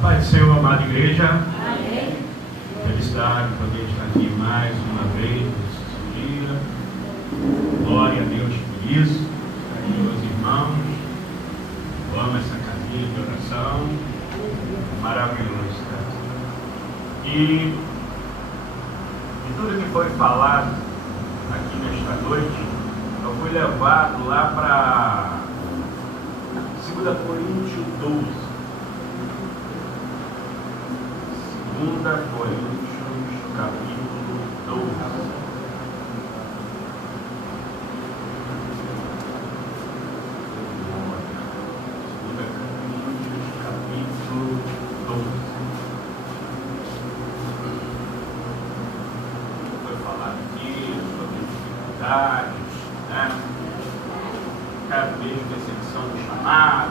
Pai do Senhor, amada igreja. Amém. Felicidade de poder estar aqui mais uma vez nesse dia. Glória a Deus por isso. Aqui, meus irmãos. Eu amo essa caminha de oração. Maravilhoso, cara. E tudo que foi falado aqui nesta noite, eu fui levado lá para 2 Coríntios 12. 2 Coríntios, capítulo 12. 2 Coríntios, capítulo 12. Foi falado aqui sobre dificuldades, né? Mesmo perseguição do chamado.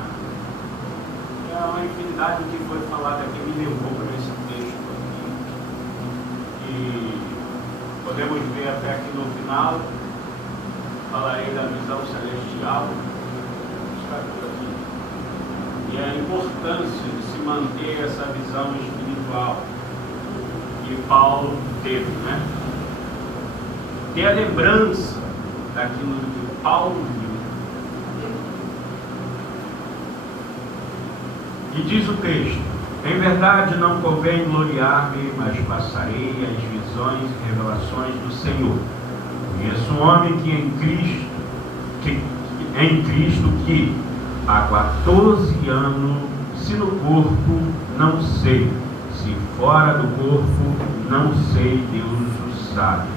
É uma infinidade do que foi falado aqui me levou para esse texto aqui. E podemos ver até aqui no final, falarei da visão celestial, está tudo aqui. E a importância de se manter essa visão espiritual que Paulo teve, né? Ter a lembrança daquilo que Paulo viu. E diz o texto: em verdade não convém gloriar-me, mas passarei as visões e revelações do Senhor. Conheço um homem que em Cristo há 14 anos, se no corpo, não sei, se fora do corpo, não sei, Deus o sabe.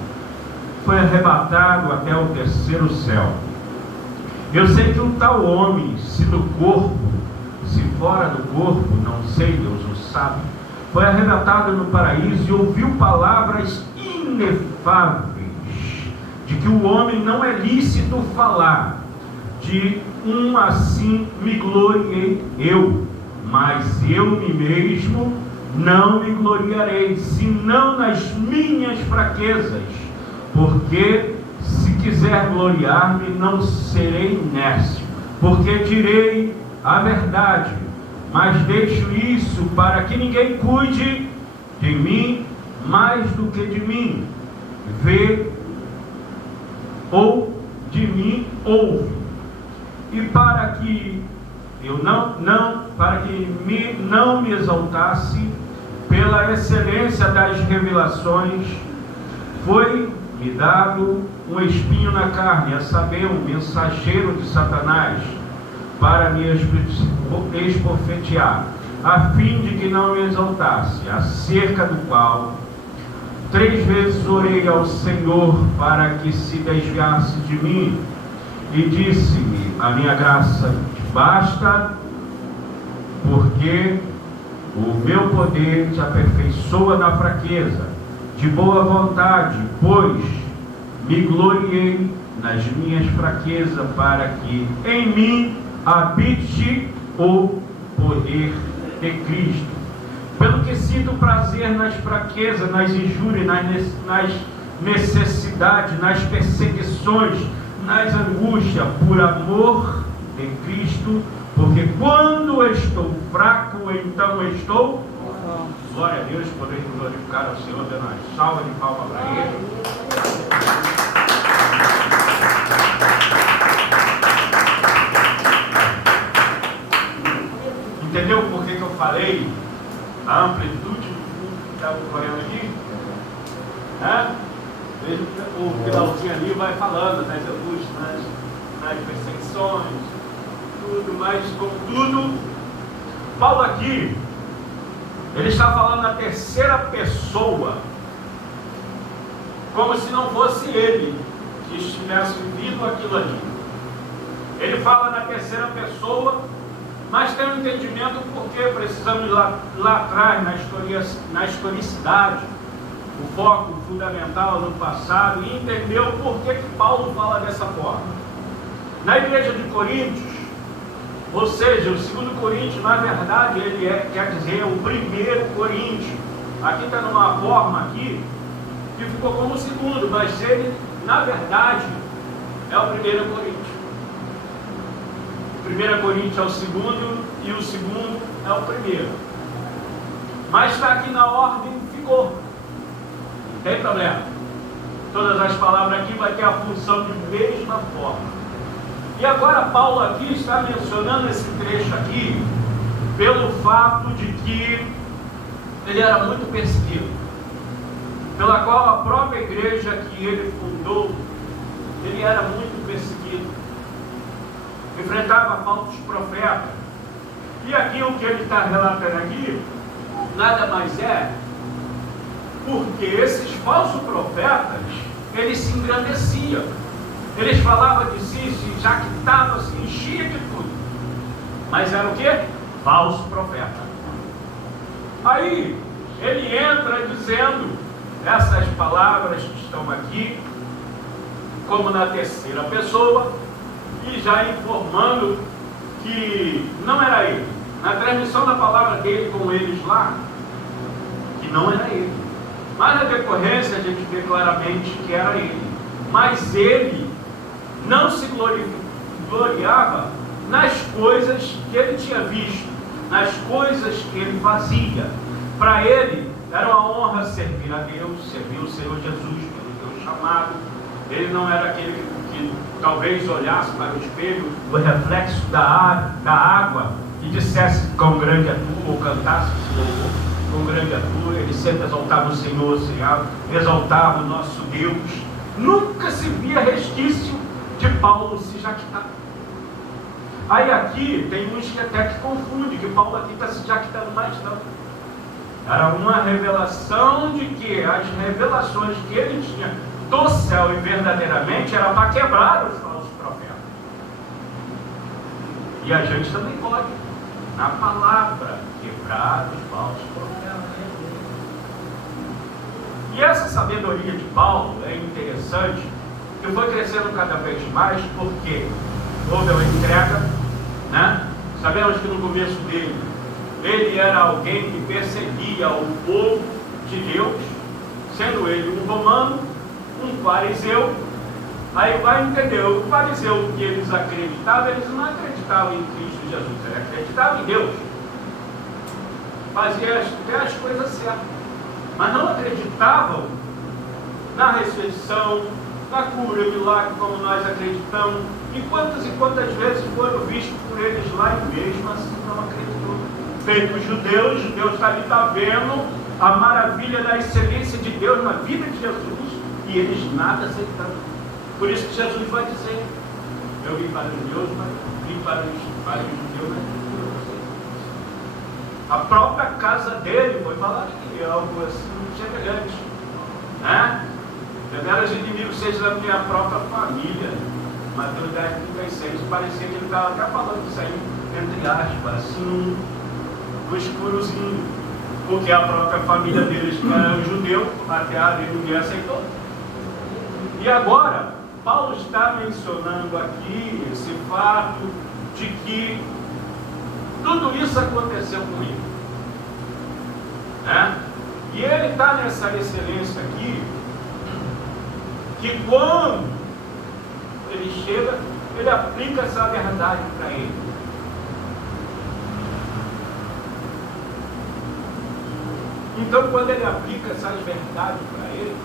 Foi arrebatado até o terceiro céu. Eu sei que um tal homem, se no corpo, se fora do corpo, não sei, Deus o sabe, foi arrebatado no paraíso e ouviu palavras inefáveis, de que o homem não é lícito falar. De um assim me gloriei eu, mas eu me mesmo não me gloriarei, senão nas minhas fraquezas, porque se quiser gloriar-me, não serei nécio, porque direi a verdade, mas deixo isso para que ninguém cuide de mim mais do que de mim vê, ou de mim ouve, e para que eu não me exaltasse pela excelência das revelações, foi-me dado um espinho na carne, a saber, um mensageiro de Satanás, para me esbofetear, a fim de que não me exaltasse, acerca do qual 3 vezes orei ao Senhor para que se desviasse de mim, e disse-me: a minha graça te basta, porque o meu poder te aperfeiçoa na fraqueza. De boa vontade, pois, me gloriei nas minhas fraquezas, para que em mim habite o poder de Cristo. Pelo que sinto prazer nas fraquezas, nas injúrias, nas necessidades, nas perseguições, nas angústias, por amor de Cristo, porque quando estou fraco, então estou. Glória a Deus, podemos glorificar ao Senhor, dando uma salva de palmas para Ele. Entendeu por que eu falei a amplitude do que estava correndo aqui? Veja o finalzinho ali vai falando das angústias, nas perseguições, tudo, mas contudo, Paulo aqui, ele está falando na terceira pessoa, como se não fosse ele que estivesse vivido aquilo ali. Ele fala na terceira pessoa, mas tem um entendimento porque precisamos ir lá atrás, na historicidade, o foco fundamental no passado, e entender o porquê que Paulo fala dessa forma. Na igreja de Coríntios, ou seja, o 2 Coríntios, na verdade, ele quer dizer o 1 Coríntios. Aqui está numa forma aqui, que ficou como o 2, mas ele, na verdade, é o 1 Coríntios. 1 Coríntios é o 2 e o 2 é o 1. Mas está aqui na ordem, ficou. Não tem problema. Todas as palavras aqui vai ter a função de mesma forma. E agora Paulo aqui está mencionando esse trecho aqui pelo fato de que ele era muito perseguido, pela qual a própria igreja que ele fundou, ele era muito perseguido, enfrentava falsos profetas. E aqui o que ele está relatando aqui nada mais é porque esses falsos profetas, eles se engrandeciam, eles falavam de si, se jactavam, se enchiam de tudo, mas era o que? Falso profeta. Aí ele entra dizendo essas palavras que estão aqui, como na terceira pessoa, e já informando que não era ele. Na transmissão da palavra dele com eles lá, que não era ele. Mas na decorrência a gente vê claramente que era ele. Mas ele não se gloriava nas coisas que ele tinha visto, nas coisas que ele fazia. Para ele era uma honra servir a Deus, servir o Senhor Jesus, pelo Deus chamado. Ele não era aquele que talvez olhasse para o espelho, o reflexo da água, e dissesse quão grande é tu, ou cantasse esse louvor, quão grande é tu. Ele sempre exaltava o Senhor, exaltava o nosso Deus. Nunca se via resquício de Paulo se jactar. Aí aqui tem uns que até que confundem, que Paulo aqui está se jactando mais não. Era uma revelação de que as revelações que ele tinha do céu e verdadeiramente era para quebrar os falsos profetas. E a gente também pode, na palavra, quebrar os falsos profetas. E essa sabedoria de Paulo é interessante, que foi crescendo cada vez mais, porque houve uma entrega, né? Sabemos que no começo dele, ele era alguém que perseguia o povo de Deus, sendo ele um romano, um fariseu. Aí vai entender, o fariseu que eles acreditavam, eles não acreditavam em Cristo Jesus, eles acreditavam em Deus, faziam até as coisas certas, mas não acreditavam na ressurreição, na cura, milagre, como nós acreditamos. E quantas vezes foram vistos por eles lá e mesmo assim não acreditou. Feito os judeus está ali, está vendo a maravilha da excelência de Deus na vida de Jesus, e eles nada aceitaram. Por isso que Jesus vai dizer: eu vim para os judeus, mas vim para os judeus, mas vim para vocês. A própria casa dele foi falar aqui, algo assim semelhante, né? Deveras inimigos seja da minha própria família. Mateus 10:36, parecia que ele estava até falando isso aí, entre aspas, assim, no escurozinho, porque a própria família deles, que era um judeu, até ali ninguém aceitou. E agora, Paulo está mencionando aqui esse fato de que tudo isso aconteceu com ele, né? E ele está nessa excelência aqui, que quando ele chega, ele aplica essa verdade para ele. Então, quando ele aplica essas verdades para ele,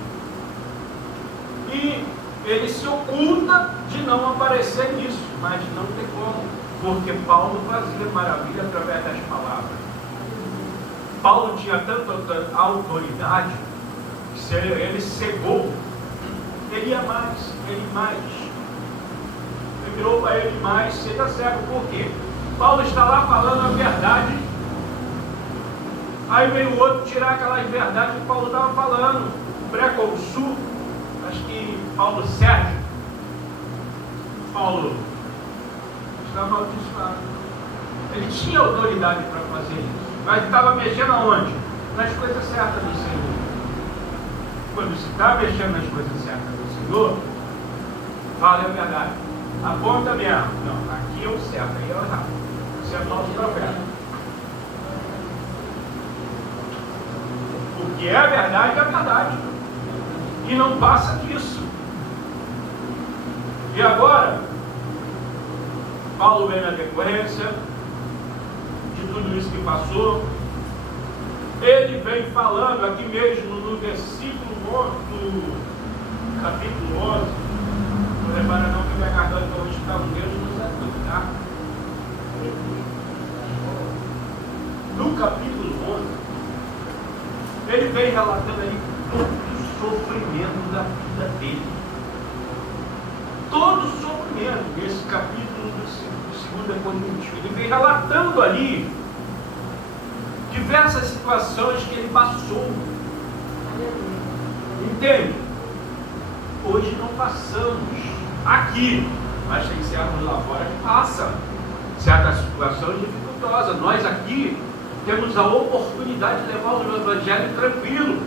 e ele se oculta de não aparecer nisso, mas não tem como, porque Paulo fazia maravilha através das palavras. Paulo tinha tanta autoridade que se ele cegou, ele ia mais, ele mais. Ele virou para ele mais, seja cego. Por quê? Paulo está lá falando a verdade. Aí veio o outro tirar aquelas verdades que Paulo estava falando. O preconsul, acho que Paulo Sérgio. Paulo estava amaldiçoado. Ele tinha autoridade para fazer isso, mas estava mexendo aonde? Nas coisas certas do Senhor. Quando se está mexendo nas coisas certas do Senhor, fala a verdade. Aponta mesmo. Não, aqui é o certo, aí é o errado. Isso é falso profeta. O que é a verdade é a verdade. E não passa disso. E agora, Paulo vem na decorrência de tudo isso que passou, Ele vem falando aqui mesmo no versículo 11, do capítulo 11. Não repara não que minha garganta hoje está um Deus nos ajude, tá? No capítulo 11, ele vem relatando ali todo o sofrimento da vida dele. Todo o sofrimento desse capítulo do 2 Coríntios. Ele vem relatando ali diversas situações que ele passou. Entende? Hoje não passamos aqui, mas tem certos lá fora que passam certas situações dificultosas. Nós aqui temos a oportunidade de levar o Evangelho tranquilo.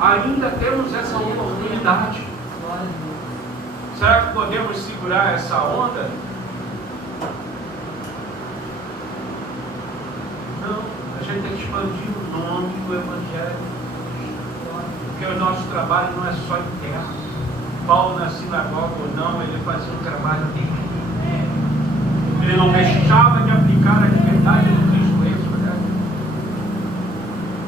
Ainda temos essa oportunidade. Será que podemos segurar essa onda? Não, a gente tem que expandir o nome do Evangelho. Porque o nosso trabalho não é só interno. Paulo na sinagoga ou não, ele fazia um trabalho dele. Ele não deixava de aplicar a liberdade do Cristo Jesus, né?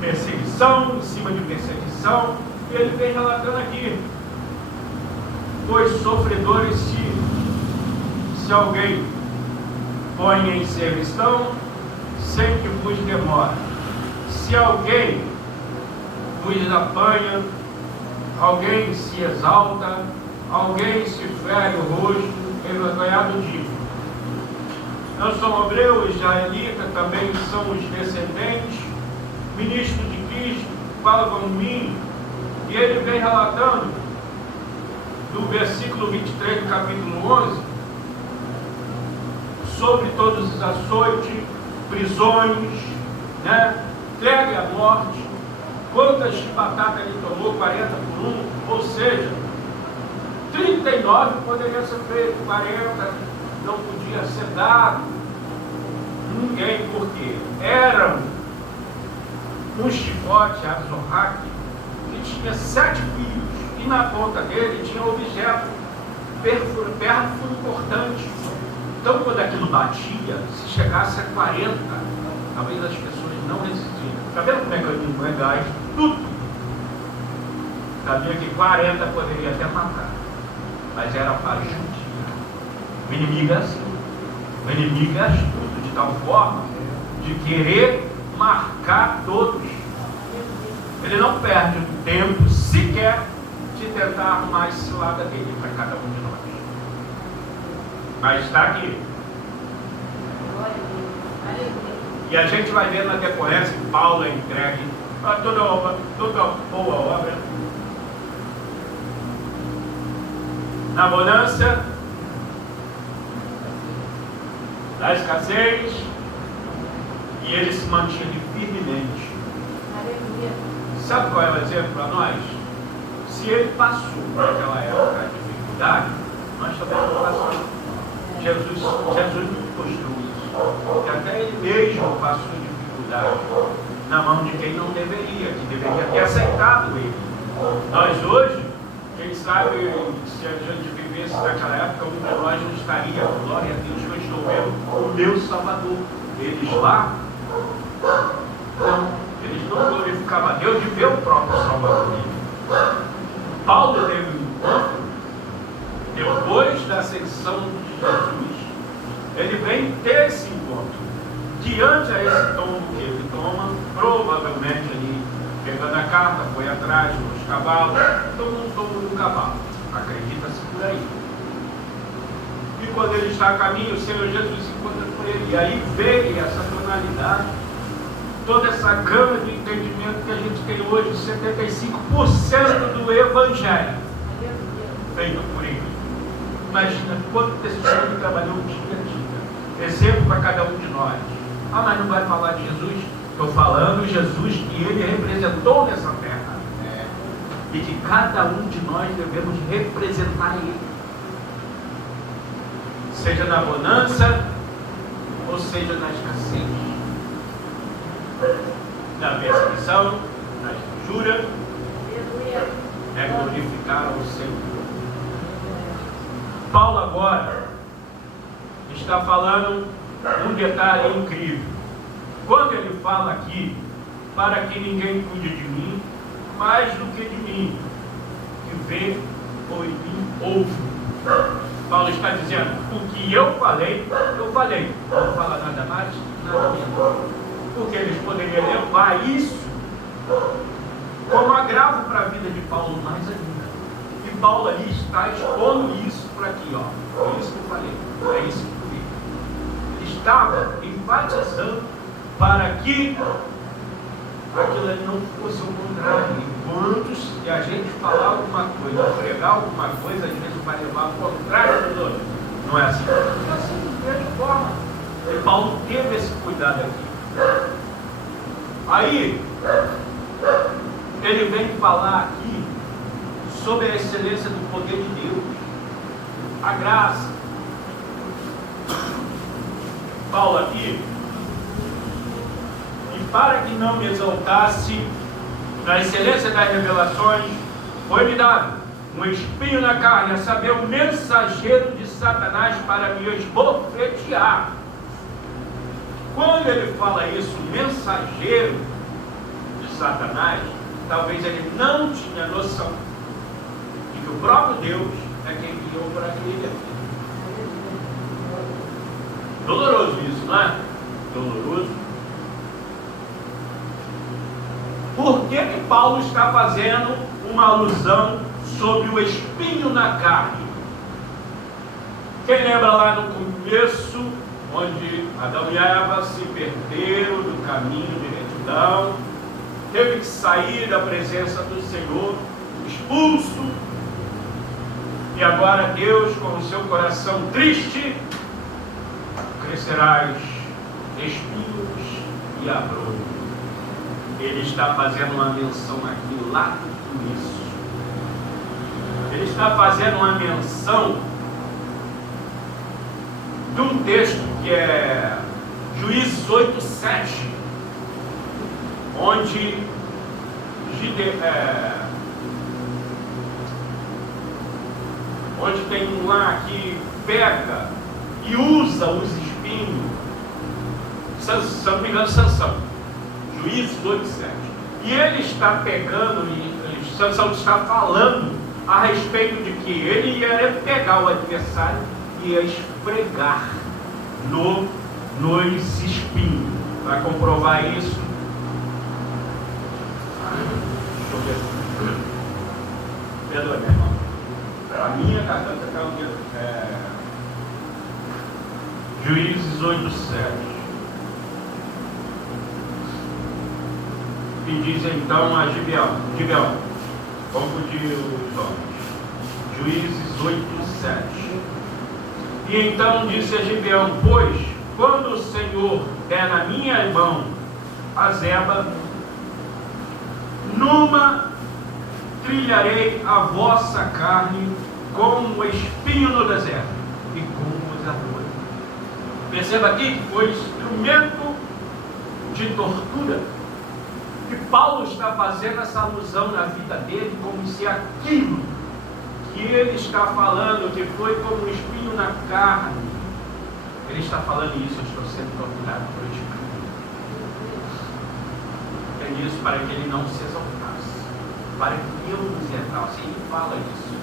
Perseguição em cima de perseguição. E ele vem relatando aqui: pois sofredores, se alguém põe em servição, sem que vos demore. Se alguém vos apanha, alguém se exalta, alguém se fere o rosto, envergonhado digo: não são hebreus, israelitas, também são os descendentes, ministros de Cristo, fala como mim. E ele vem relatando do versículo 23 do capítulo 11 sobre todos os açoites, prisões, né? Entregue à morte. Quantas batatas ele tomou? 40 por 1, ou seja, 39 poderia ser feito, 40 não podia ser dado. Ninguém, porque eram um chicote, Azorraque, que tinha 7 fios, e na ponta dele tinha objeto pérfuro cortante. Então, quando aquilo batia, se chegasse a 40, talvez as pessoas não resistiam. Está vendo como é que eu gás? Tudo. Sabia que 40 poderia até matar, mas era para judiar. O inimigo é assim. O inimigo é astuto de tal forma de querer marcar todos. Ele não perde tempo sequer de tentar arrumar esse cilada dele para cada um de nós. Mas está aqui. E a gente vai ver na decorrência que Paulo é entregue a toda boa obra. Na bonança, na escassez, e ele se mantinha firmemente. Sabe qual é o exemplo para nós? Se ele passou por aquela época de dificuldade, nós também não passamos. Jesus nos mostrou isso. Que até ele mesmo passou dificuldade na mão de quem não deveria, que deveria ter aceitado ele. Nós hoje, quem sabe, se a gente vivesse naquela época, um de nós não estaria, glória a Deus, que eu estou vendo o meu Salvador. Eles lá, não, eles não glorificavam a Deus de ver o próprio Salvador dele. Paulo teve um encontro, depois da ascensão de Jesus, ele vem ter esse encontro. Diante a esse tombo que ele toma, provavelmente ele, pegando a carta, foi atrás dos cavalos, tomou um tombo do cavalo. Acredita-se por aí. E quando ele está a caminho, o Senhor Jesus se encontra com ele. E aí veio essa tonalidade, toda essa gama de entendimento que a gente tem hoje, 75% do Evangelho feito por ele. Imagina quanto esse homem trabalhou dia a dia. Exemplo para cada um de nós. Ah, mas não vai falar de Jesus? Estou falando Jesus que ele representou nessa terra. E que cada um de nós devemos representar ele. Seja na bonança, ou seja na escassez. Na perseguição, na injúria, é glorificar o Senhor. Paulo agora está falando um detalhe incrível. Quando ele fala aqui para que ninguém cuide de mim mais do que de mim, que vê ou em mim ouve. Paulo está dizendo, o que eu falei, não vou falar nada mais, nada menos. Porque eles poderiam levar isso como agravo para a vida de Paulo mais ainda. E Paulo ali está expondo isso para aqui, ó. É isso que eu falei, é isso que eu vi. Ele estava enfatizando para que aquilo ali não fosse o contrário. Enquanto se a gente falar alguma coisa, pregar alguma coisa, a gente vai levar ao contrário do outro. Não é assim? É assim, de mesma forma. E Paulo teve esse cuidado aqui. Aí, ele vem falar aqui sobre a excelência do poder de Deus, a graça. Paulo aqui, e para que não me exaltasse na excelência das revelações, foi-me dado um espinho na carne, a saber, o mensageiro de Satanás para me esbofetear. Quando ele fala isso, mensageiro de Satanás, talvez ele não tinha noção de que o próprio Deus é quem enviou para aquele aqui. Doloroso isso, não é? Doloroso. Por que que Paulo está fazendo uma alusão sobre o espinho na carne? Quem lembra lá no começo, onde Adão e Eva se perderam do caminho de retidão, teve que sair da presença do Senhor, expulso, e agora Deus, com o seu coração triste, crescerás espinhos e abrolhos. Ele está fazendo uma menção aqui lá no começo. Ele está fazendo uma menção de um texto que é Juízes 8:7, onde tem um lá que pega e usa os espinhos, se não me engano, Sansão. Juízes 8:7. E ele está pegando, e Sansão está falando a respeito de que ele ia pegar o adversário e ia esfregar nos espinhos. Para comprovar isso, deixa eu ver. Perdoe, meu irmão. A minha garganta está o dedo. Juízes 8:7. E diz então a Gibeão, confundir os homens. Juízes 8:7. E então disse a Gibeão: pois, quando o Senhor der na minha mão a zeba, numa trilharei a vossa carne como o espinho no deserto e como os abrolhos. Perceba aqui que foi instrumento de tortura. Que Paulo está fazendo essa alusão na vida dele, como se aquilo que ele está falando, que foi como um espinho na carne, ele está falando isso: eu estou sendo torturado por espinho. É isso, para que ele não se exaltasse, para que eu me exaltasse. Ele fala isso,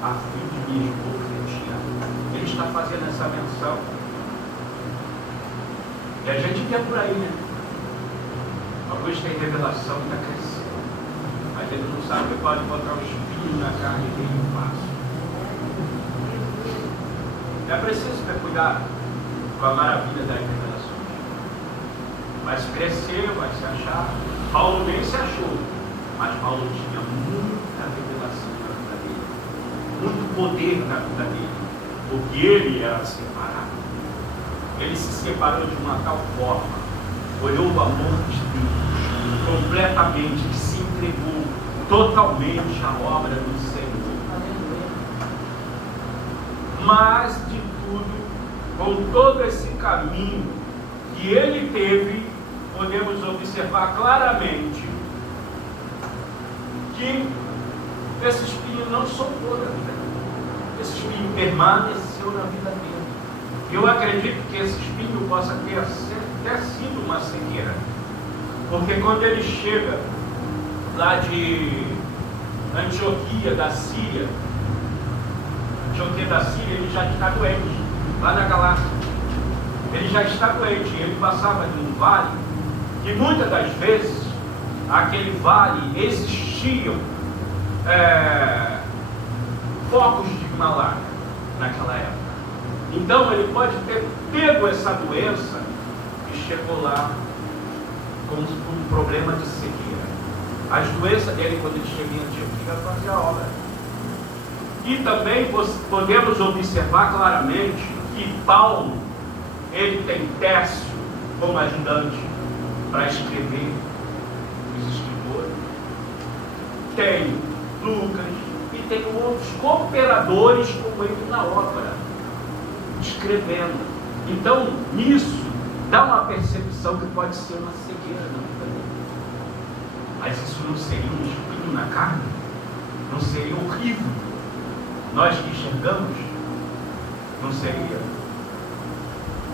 a fim de me esbofetear. Ele está fazendo essa menção, e a gente vê por aí, né? Alguns têm revelação e está crescendo, mas ele não sabe que pode botar um espinho na carne dele fácil. É preciso ter cuidado com a maravilha das revelações. Vai se crescer, vai se achar. Paulo nem se achou, mas Paulo tinha muita revelação na vida dele, muito poder na vida dele, porque ele era separado. Ele se separou de uma tal forma, olhou o amor de Deus completamente, que se entregou totalmente à obra do Senhor. Mas de tudo, com todo esse caminho que ele teve, podemos observar claramente que esse espinho não soltou da vida dele. Esse espinho permaneceu na vida dele. Eu acredito que esse espinho possa ter sido uma cegueira. Porque quando ele chega lá de Antioquia da Síria, ele já está doente, lá na Galácia. Ele já está doente, ele passava de um vale, que muitas das vezes, aquele vale existiam focos de malária naquela época. Então ele pode ter pego essa doença e chegou lá com um problema de sequeira. As doenças dele, quando ele chega em Antioquia, fazia obra. E também podemos observar claramente que Paulo, ele tem Tércio como ajudante para escrever os escritores, tem Lucas e tem outros cooperadores com ele na obra, escrevendo. Então, nisso, dá uma percepção que pode ser uma cegueira na vida dele. Mas isso não seria um espinho na carne? Não seria horrível? Nós que enxergamos, não seria?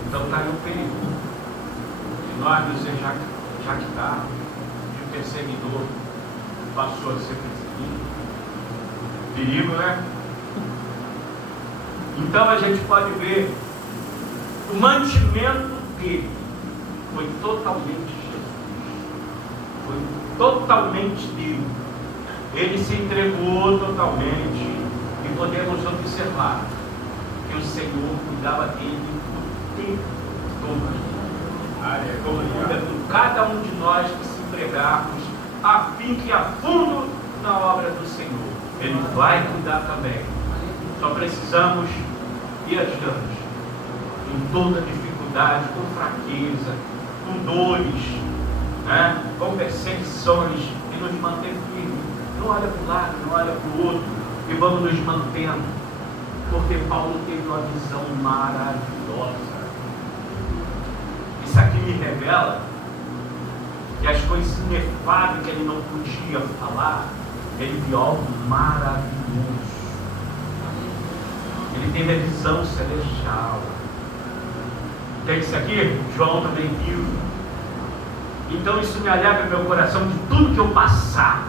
Então está aí o perigo de nós nos jactar de um perseguidor passou a ser perseguido. Perigo, né? Então a gente pode ver o mantimento dele foi totalmente Jesus, foi totalmente dele. Ele se entregou totalmente e podemos observar que o Senhor cuidava dele o tempo todo. Como cuida de cada um de nós que se entregarmos a fim que a fundo na obra do Senhor. Ele vai cuidar também. Só precisamos ir adiante em toda dificuldade, com fraqueza, com dores, né? Com perseguições, e nos manter firmes. Não olha para um lado, não olha para o outro, e vamos nos mantendo, porque Paulo teve uma visão maravilhosa. Isso aqui me revela que as coisas inefáveis que ele não podia falar, ele viu algo maravilhoso. Ele teve a visão celestial. Tem isso aqui? João também viu. Então isso me alegra meu coração de tudo que eu passar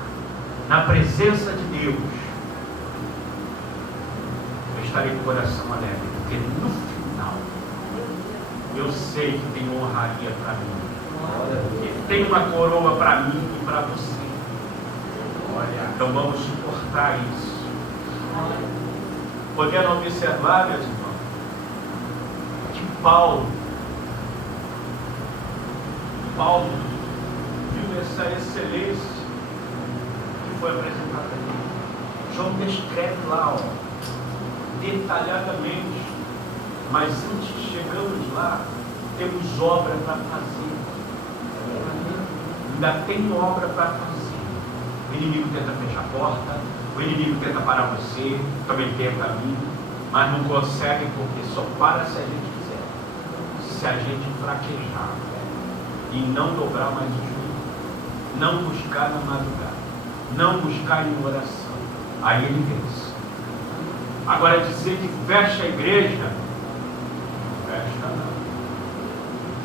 na presença de Deus. Eu estarei com o coração alegre, porque no final eu sei que tem honraria para mim, que tem uma coroa para mim e para você. Então vamos suportar isso. Podendo observar, meus irmãos, que Paulo viu essa excelência que foi apresentada a ele. João descreve lá, detalhadamente, mas antes que chegamos lá, temos obra para fazer. Ainda tem obra para fazer. O inimigo tenta fechar a porta, o inimigo tenta parar você, também tenta a mim, mas não consegue, porque só para se a gente quiser. Se a gente fraquejar e não dobrar mais o joelho, não buscar na madrugada, não buscar em oração, aí ele vence. Agora dizer que fecha a igreja, fecha não.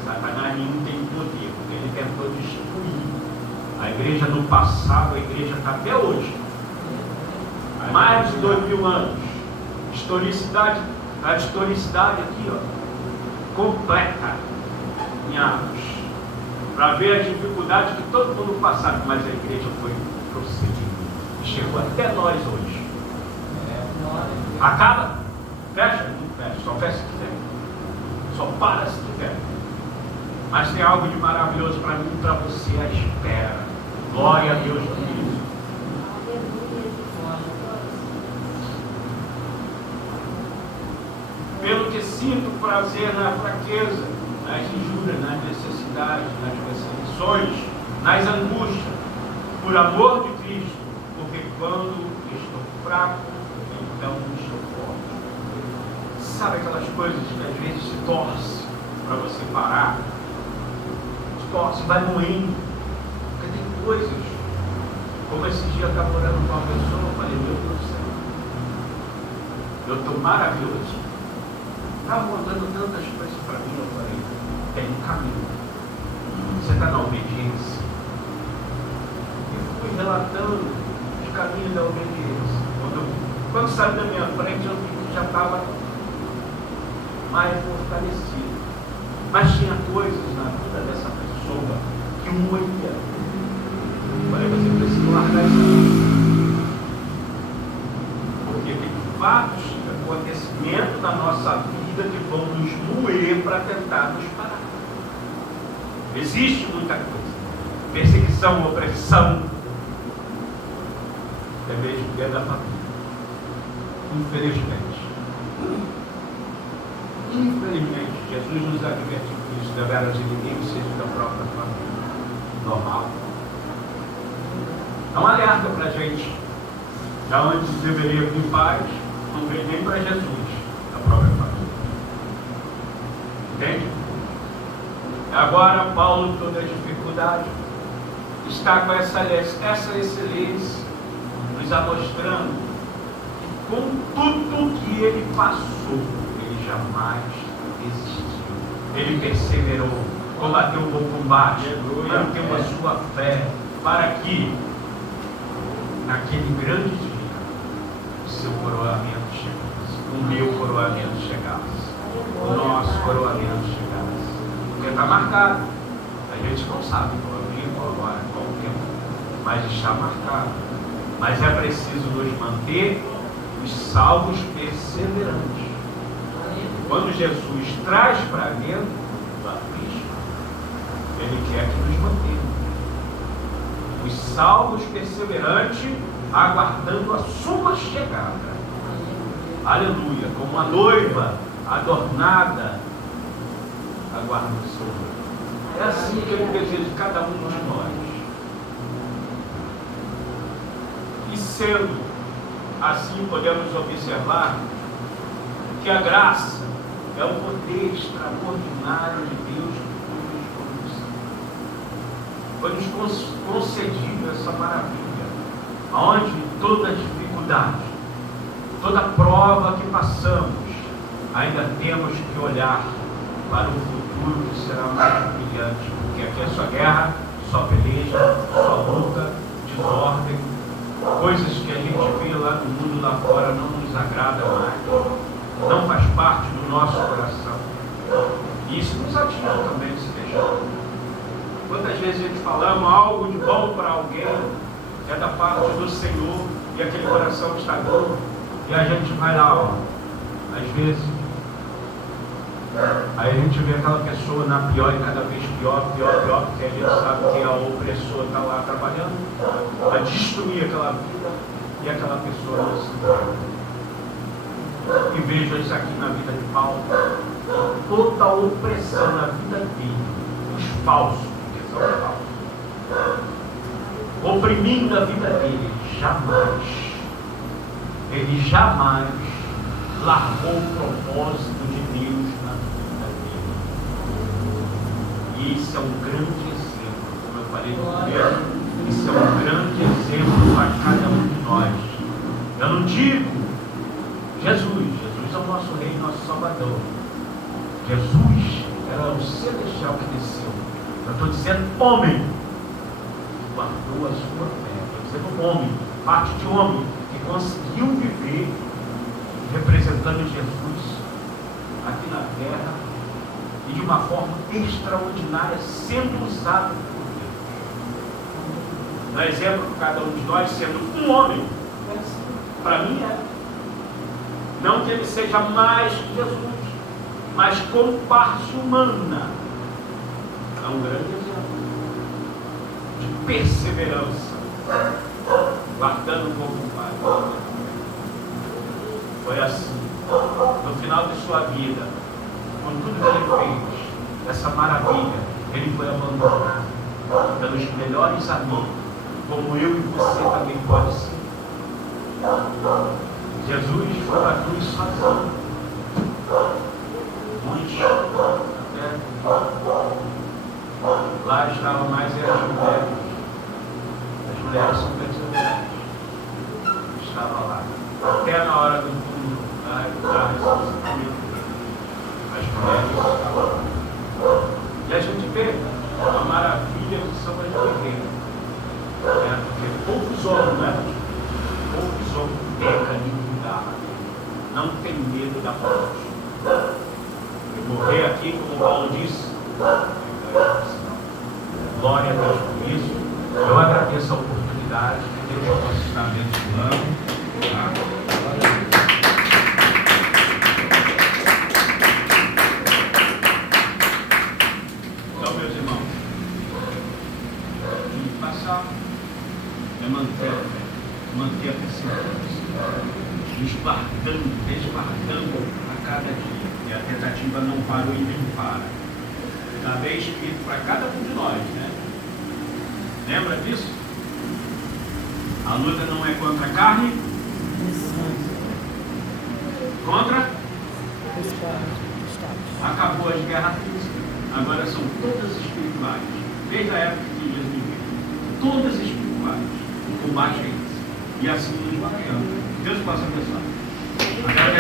Satanás nenhum tem poder, porque ele tentou destruir a igreja no passado, a igreja está até hoje. Há mais de 2000 anos. Historicidade, a historicidade aqui, completa em Atos. Para ver a dificuldade que todo mundo passava, mas a igreja foi prosseguindo. E chegou até nós hoje. Acaba? Fecha? Não fecha. Só fecha se quiser. Só para se quiser. Mas tem algo de maravilhoso para mim e para você à espera. Glória a Deus por isso. Pelo que sinto prazer na fraqueza, nas injúrias, nas necessidades, nas perseguições, nas angústias, por amor de Cristo, porque quando estou fraco, então estou forte. Sabe aquelas coisas que às vezes se torce para você parar? Se torce, vai moendo, porque tem coisas, como esse dia eu estava orando com uma pessoa, eu falei, meu Deus do céu, eu estou maravilhoso. Estava contando tantas coisas para mim, eu falei, tem um caminho. Você está na obediência, fui relatando os caminhos da obediência. Quando saiu da minha frente, eu vi que já estava mais fortalecido. Mas tinha coisas na vida dessa pessoa que moía. Eu falei, você precisa largar isso aqui. Porque tem fatos, acontecimentos na nossa vida que vão nos moer para tentar nos parar. Existe muita coisa. Perseguição, opressão. É mesmo dentro da família. Infelizmente, Jesus nos adverte que isso deverá os inimigos seja da própria família. Normal. É um alerta para a gente. Já antes deveria vir paz, não veio nem para Jesus, da própria família. Entende? Agora, Paulo, toda a dificuldade, está com essa excelência, nos mostrando com tudo que ele passou, ele jamais desistiu. Ele perseverou, combateu o bom combate, manteve a sua fé, para que, naquele grande dia, o seu coroamento chegasse, o meu coroamento chegasse, o nosso coroamento chegasse. Porque está marcado. A gente não sabe qual dia, qual hora, qual tempo, mas está marcado. Mas é preciso nos manter os salvos perseverantes. Quando Jesus traz para dentro do abismo, ele quer que nos mantenhamos os salvos perseverantes, aguardando a sua chegada. Aleluia, como uma noiva adornada aguarda o seu noivo. É assim que ele deseja de cada um de nós. E sendo assim, podemos observar que a graça é o poder extraordinário de Deus que foi nos concedido essa maravilha, onde toda dificuldade, toda prova que passamos, ainda temos que olhar para o futuro que será mais brilhante, porque aqui é só guerra, só peleja, só luta, desordem, coisas que a gente vê lá no mundo lá fora não nos agrada mais, não faz parte do nosso coração. E isso nos atinge também, se deixar. Quantas vezes a gente falamos algo de bom para alguém, é da parte do Senhor, e aquele coração está duro, e a gente vai lá, ó, às vezes, aí a gente vê aquela pessoa na pior e cada vez pior, porque a gente sabe que a opressora está lá trabalhando para destruir aquela vida e aquela pessoa não se importa. E vejo isso aqui na vida de Paulo, toda a opressão na vida dele, os falsos, porque são falsos, oprimindo a vida dele, ele jamais largou o propósito de Deus na vida dele. E isso é um grande exemplo, como eu falei no começo, isso é um grande exemplo para cada um de nós. Eu não digo Jesus é o nosso Rei, nosso Salvador. Jesus era o celestial que desceu. Eu estou dizendo homem, guardou a sua fé. Estou dizendo homem, parte de homem, que conseguiu viver representando Jesus aqui na terra e de uma forma extraordinária, sendo usado por Deus. No exemplo de cada um de nós, sendo um homem, para mim é. Não que ele seja mais que Jesus, mas com parte humana. É um grande exemplo de perseverança, guardando o corpo do Pai. Foi assim, no final de sua vida, com tudo que ele fez, essa maravilha, ele foi abandonado pelos melhores amigos, como eu e você também pode ser. Jesus foi para a cruz sozinho. Muitos até lá estavam mais as mulheres. As mulheres são perseverantes. Estava lá. Até na hora do fundo da ressuscitamento. As mulheres estavam lá. E a gente vê a maravilha que são as guerreiras. Porque não tem medo da morte. Eu morrer aqui, como Paulo disse, glória a Deus por isso. Eu agradeço a oportunidade de Deus possa estar abençoando. Então, meus irmãos, o que passar é manter a fé, manter a perseverança, esbarrando a cada dia. E a tentativa não parou e nem para. Está bem escrito para cada um de nós, né? Lembra disso? A luta não é contra a carne, contra? Acabou as guerras físicas. Agora são todas espirituais. Desde a época que Jesus viveu. Todas espirituais. O combate é esse. E assim nos batemos. Deus possa abençoar.